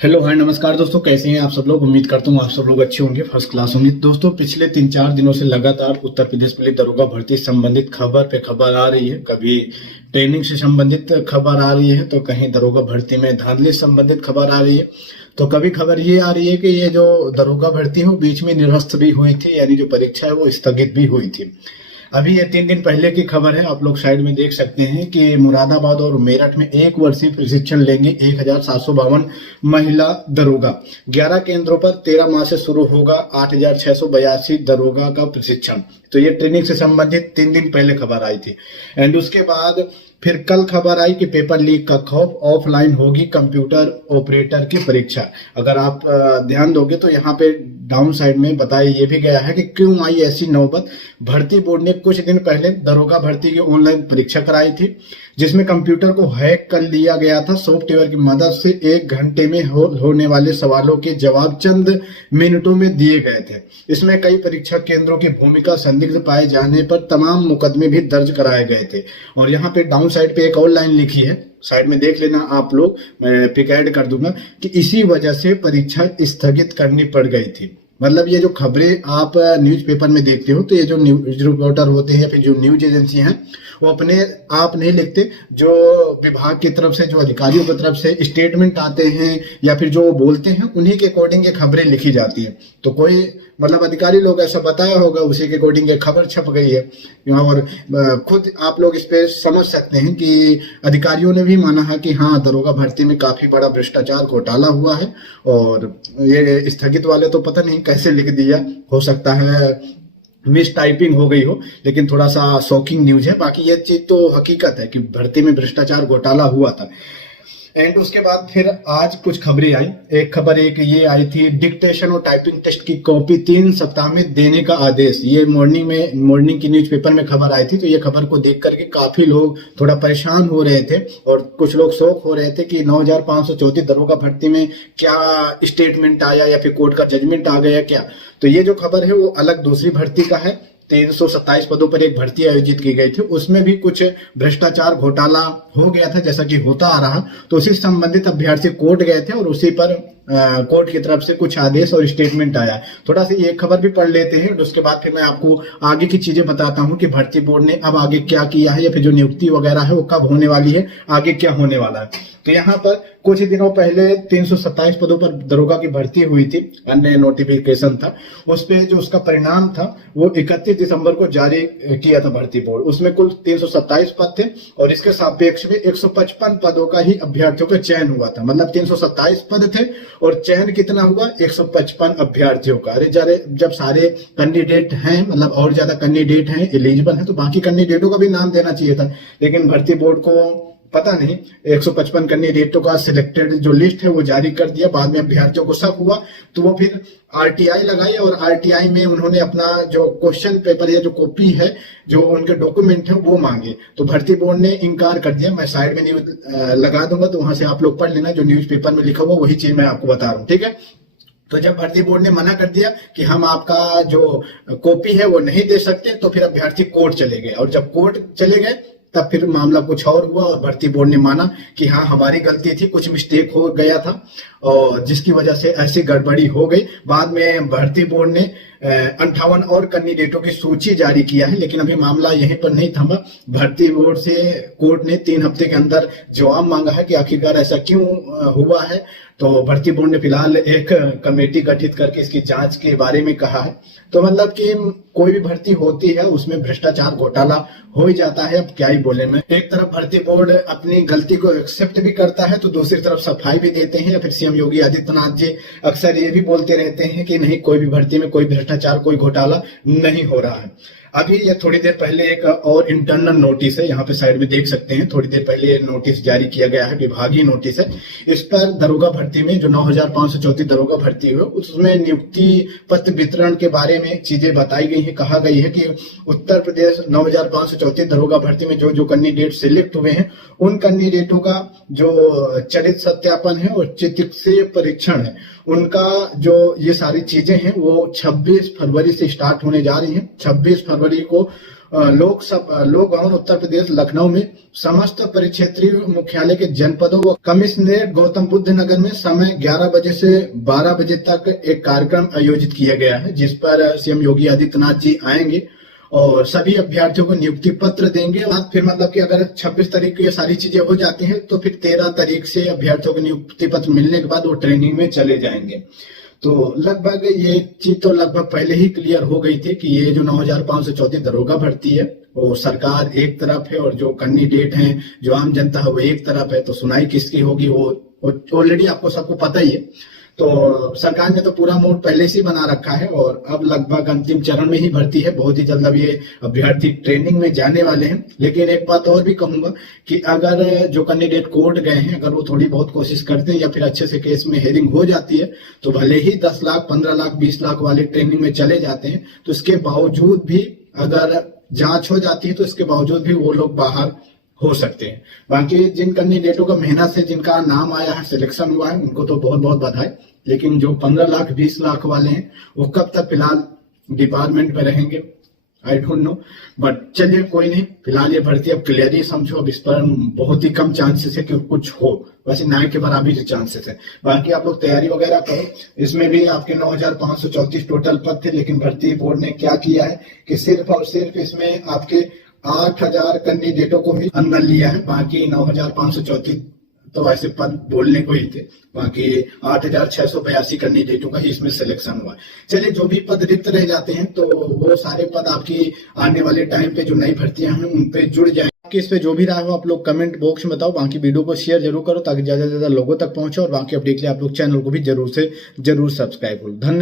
Hello hi नमस्कार दोस्तों, कैसे हैं आप सब लोग। उम्मीद करता हूँ आप सब लोग अच्छे होंगे, फर्स्ट क्लास होंगे। दोस्तों पिछले 3-4 दिनों से लगातार उत्तर प्रदेश पुलिस दरोगा भर्ती संबंधित खबर पे खबर आ रही है। कभी ट्रेनिंग से संबंधित खबर आ रही है, तो कहीं दरोगा भर्ती में धांधली से संबंधित खबर आ रही है, तो कभी खबर ये आ रही है कि ये जो दरोगा भर्ती है वो बीच में निरस्त भी हुई थी, यानी जो परीक्षा है वो स्थगित भी हुई थी। अभी ये 3 दिन पहले की खबर है, आप लोग साइड में देख सकते हैं कि मुरादाबाद और मेरठ में 1 वर्षीय प्रशिक्षण लेंगे 1752 महिला दरोगा। 11 केंद्रों पर 13 माह से शुरू होगा 8682 दरोगा का प्रशिक्षण। तो ये ट्रेनिंग से संबंधित 3 दिन पहले खबर आई थी। एंड उसके बाद फिर कल खबर आई कि पेपर लीक का खौफ, ऑफलाइन होगी कंप्यूटर ऑपरेटर की परीक्षा। अगर आप ध्यान दोगे तो यहाँ पे डाउन साइड में बताया ये भी गया है कि क्यों आई ऐसी नौबत। भर्ती बोर्ड ने कुछ दिन पहले दरोगा भर्ती की ऑनलाइन परीक्षा कराई थी, जिसमें कंप्यूटर को हैक कर लिया गया था। सॉफ्टवेयर की मदद से 1 घंटे में होने वाले सवालों के जवाब चंद मिनटों में दिए गए थे। इसमें कई परीक्षा केंद्रों की भूमिका संदिग्ध पाए जाने पर तमाम मुकदमे भी दर्ज कराए गए थे। और यहाँ पे डाउन साइड पे एक और लाइन लिखी है, साइड में देख लेना आप लोग, मैं पिक ऐड कर दूंगा कि इसी वजह से परीक्षा स्थगित करनी पड़ गई थी। मतलब ये जो खबरें आप न्यूज़पेपर में देखते हो, तो ये जो न्यूज रिपोर्टर होते हैं या फिर जो न्यूज एजेंसी हैं, वो अपने आप नहीं लिखते। जो विभाग की तरफ से, जो अधिकारियों की तरफ से स्टेटमेंट आते हैं या फिर जो वो बोलते हैं, उन्हीं के अकॉर्डिंग ये खबरें लिखी जाती है। तो कोई मतलब अधिकारी लोग ऐसा बताया होगा, उसी के अकॉर्डिंग ये खबर छप गई है। और खुद आप लोग इस पे समझ सकते हैं कि अधिकारियों ने भी माना है कि हाँ, दरोगा भर्ती में काफी बड़ा भ्रष्टाचार घोटाला हुआ है। और ये स्थगित वाले तो पता नहीं कैसे लिख दिया, हो सकता है मिस टाइपिंग हो गई हो, लेकिन थोड़ा सा शॉकिंग न्यूज है। बाकी ये चीज तो हकीकत है कि भर्ती में भ्रष्टाचार घोटाला हुआ था। एंड उसके बाद फिर आज कुछ खबरें आई। एक खबर ये आई थी, डिक्टेशन और टाइपिंग टेस्ट की कॉपी 3 सप्ताह में देने का आदेश। ये मॉर्निंग की न्यूज़पेपर में खबर आई थी। तो ये खबर को देख करके काफी लोग थोड़ा परेशान हो रहे थे और कुछ लोग शौक हो रहे थे कि 9534 दरोगा भर्ती में क्या स्टेटमेंट आया या फिर कोर्ट का जजमेंट आ गया क्या। तो ये जो खबर है वो अलग दूसरी भर्ती का है। 327 पदों पर एक भर्ती आयोजित की गई थी, उसमें भी कुछ भ्रष्टाचार घोटाला हो गया था, जैसा कि होता आ रहा। तो उसी संबंधित अभ्यर्थी कोर्ट गए थे और उसी पर कोर्ट की तरफ से कुछ आदेश और स्टेटमेंट आया। थोड़ा सा ये खबर भी पढ़ लेते हैं, उसके बाद फिर मैं आपको आगे की चीजें बताता हूँ कि भर्ती बोर्ड ने अब आगे क्या किया है या फिर जो नियुक्ति वगैरह है वो कब होने वाली है, आगे क्या होने वाला है। तो यहाँ पर कुछ ही दिनों पहले 327 पदों पर दरोगा की भर्ती हुई थी, अन्य नोटिफिकेशन था। उस पे जो उसका परिणाम था वो 31 दिसंबर को जारी किया था भर्ती बोर्ड। उसमें कुल 327 पद थे और इसके सापेक्ष में 155 पदों का ही अभ्यर्थियों का चयन हुआ था। मतलब 327 पद थे और चयन कितना हुआ, 155 अभ्यर्थियों का। अरे जब सारे कैंडिडेट हैं, मतलब और ज्यादा कैंडिडेट हैं, एलिजिबल हैं, तो बाकी कैंडिडेटों का भी नाम देना चाहिए था। लेकिन भर्ती बोर्ड को पता नहीं 155 कैंडिडेटों का सिलेक्टेड जो लिस्ट है वो जारी कर दिया। बाद में अभ्यर्थियों को शक हुआ तो वो फिर आरटीआई लगाई और आरटीआई में उन्होंने अपना जो क्वेश्चन पेपर या जो कॉपी है, जो उनके डॉक्यूमेंट है, वो मांगे। तो भर्ती बोर्ड ने इनकार कर दिया। मैं साइड में न्यूज लगा दूंगा, तो वहां से आप लोग पढ़ लेना। जो न्यूज पेपर में लिखा हुआ वही चीज मैं आपको बता रहा हूँ, ठीक है। तो जब भर्ती बोर्ड ने मना कर दिया कि हम आपका जो कॉपी है वो नहीं दे सकते, तो फिर अभ्यर्थी कोर्ट चले गए। और जब कोर्ट चले गए तब फिर मामला कुछ और हुआ और भर्ती बोर्ड ने माना कि हाँ, हमारी गलती थी, कुछ मिस्टेक हो गया था और जिसकी वजह से ऐसी गड़बड़ी हो गई। बाद में भर्ती बोर्ड ने 58 और कैंडिडेटों की सूची जारी किया है। लेकिन अभी मामला यहीं पर नहीं थमा। भर्ती बोर्ड से कोर्ट ने 3 हफ्ते के अंदर जवाब मांगा है कि आखिरकार ऐसा क्यों हुआ है। तो भर्ती बोर्ड ने फिलहाल एक कमेटी गठित करके इसकी जांच के बारे में कहा है। तो मतलब कि कोई भी भर्ती होती है उसमें भ्रष्टाचार घोटाला हो ही जाता है। अब क्या ही बोले मैं। एक तरफ भर्ती बोर्ड अपनी गलती को एक्सेप्ट भी करता है, तो दूसरी तरफ सफाई भी देते हैं। या फिर सीएम योगी आदित्यनाथ जी अक्सर ये भी बोलते रहते हैं कि नहीं, कोई भी भर्ती में कोई भ्रष्टाचार, कोई घोटाला नहीं हो रहा है। अभी ये थोड़ी देर पहले एक और इंटरनल नोटिस है, यहाँ पे साइड में देख सकते हैं। थोड़ी देर पहले नोटिस जारी किया गया है, विभागीय नोटिस है। इस पर दरोगा भर्ती में जो 9534 दरोगा भर्ती हुई, उसमें नियुक्ति पत्र वितरण के बारे में चीजें बताई गई है। कहा गई है कि उत्तर प्रदेश 9534 दरोगा भर्ती में जो जो कैंडिडेट सिलेक्ट हुए हैं, उन कैंडिडेटों का जो चरित्र सत्यापन है और चिकित्सीय परीक्षण है, उनका जो ये सारी चीजें हैं वो 26 फरवरी से स्टार्ट होने जा रही हैं। 26 फरवरी को लोक भवन उत्तर प्रदेश लखनऊ में समस्त परिक्षेत्रीय मुख्यालय के जनपदों व कमिश्नरेट गौतम बुद्ध नगर में समय 11 बजे से 12 बजे तक एक कार्यक्रम आयोजित किया गया है, जिस पर सीएम योगी आदित्यनाथ जी आएंगे और सभी अभ्यर्थियों को नियुक्ति पत्र देंगे। और फिर मतलब कि अगर 26 तारीख को ये सारी चीजें हो जाती हैं तो फिर 13 तारीख से अभ्यर्थियों को नियुक्ति पत्र मिलने के बाद वो ट्रेनिंग में चले जाएंगे। तो लगभग ये चीज तो लगभग पहले ही क्लियर हो गई थी कि ये जो 9,534 दरोगा भर्ती है वो सरकार एक तरफ है और जो कैंडिडेट हैं, जो आम जनता है वो एक तरफ है। तो सुनाई किसकी होगी वो ऑलरेडी आपको सबको पता ही है। तो सरकार ने तो पूरा मूड पहले से बना रखा है और अब लगभग अंतिम चरण में ही भर्ती है। बहुत ही जल्द अब ये अभ्यर्थी ट्रेनिंग में जाने वाले हैं। लेकिन एक बात और भी कहूंगा कि अगर जो कैंडिडेट कोर्ट गए हैं, अगर वो थोड़ी बहुत कोशिश करते हैं या फिर अच्छे से केस में हेयरिंग हो जाती है तो भले ही 10 लाख, 15 लाख, 20 लाख वाले ट्रेनिंग में चले जाते हैं तो इसके बावजूद भी अगर जांच हो जाती है तो इसके बावजूद भी वो लोग बाहर हो सकते हैं। बाकी जिन कैंडिडेटों का मेहनत से जिनका नाम आया है, सिलेक्शन हुआ है, उनको तो बहुत बहुत बधाई। लेकिन जो 15 लाख 20 लाख वाले हैं वो कब तक फिलहाल डिपार्टमेंट में रहेंगे आई डोंट नो। बट चलिए कोई नहीं, फिलहाल ये भर्ती अब क्लियर ही समझो। अब इस पर बहुत ही कम चांसेस है कि कुछ हो, वैसे ना के बराबर ही चांसेस है। बाकी आप लोग तैयारी वगैरह करो। इसमें भी आपके 9,534 टोटल पद थे, लेकिन भर्ती बोर्ड ने क्या किया है कि सिर्फ और सिर्फ इसमें आपके 8,000 कैंडिडेटों को ही अंदर लिया है। बाकी 9,534 तो ऐसे पद बोलने को ही थे, बाकी 8,682 कैंडिडेटों का ही इसमें सिलेक्शन हुआ। चलिए, जो भी पद रिक्त रह जाते हैं तो वो सारे पद आपकी आने वाले टाइम पे जो नई भर्तियां हैं उन पे जुड़ जाए। कि इस पे जो भी राय हो आप लोग कमेंट बॉक्स में बताओ। बाकी वीडियो को शेयर जरूर करो ताकि ज्यादा से ज्यादा लोगों तक पहुंचे और बाकी अपडेट के लिए आप लोग चैनल को भी जरूर से जरूर सब्सक्राइब करो। धन्यवाद।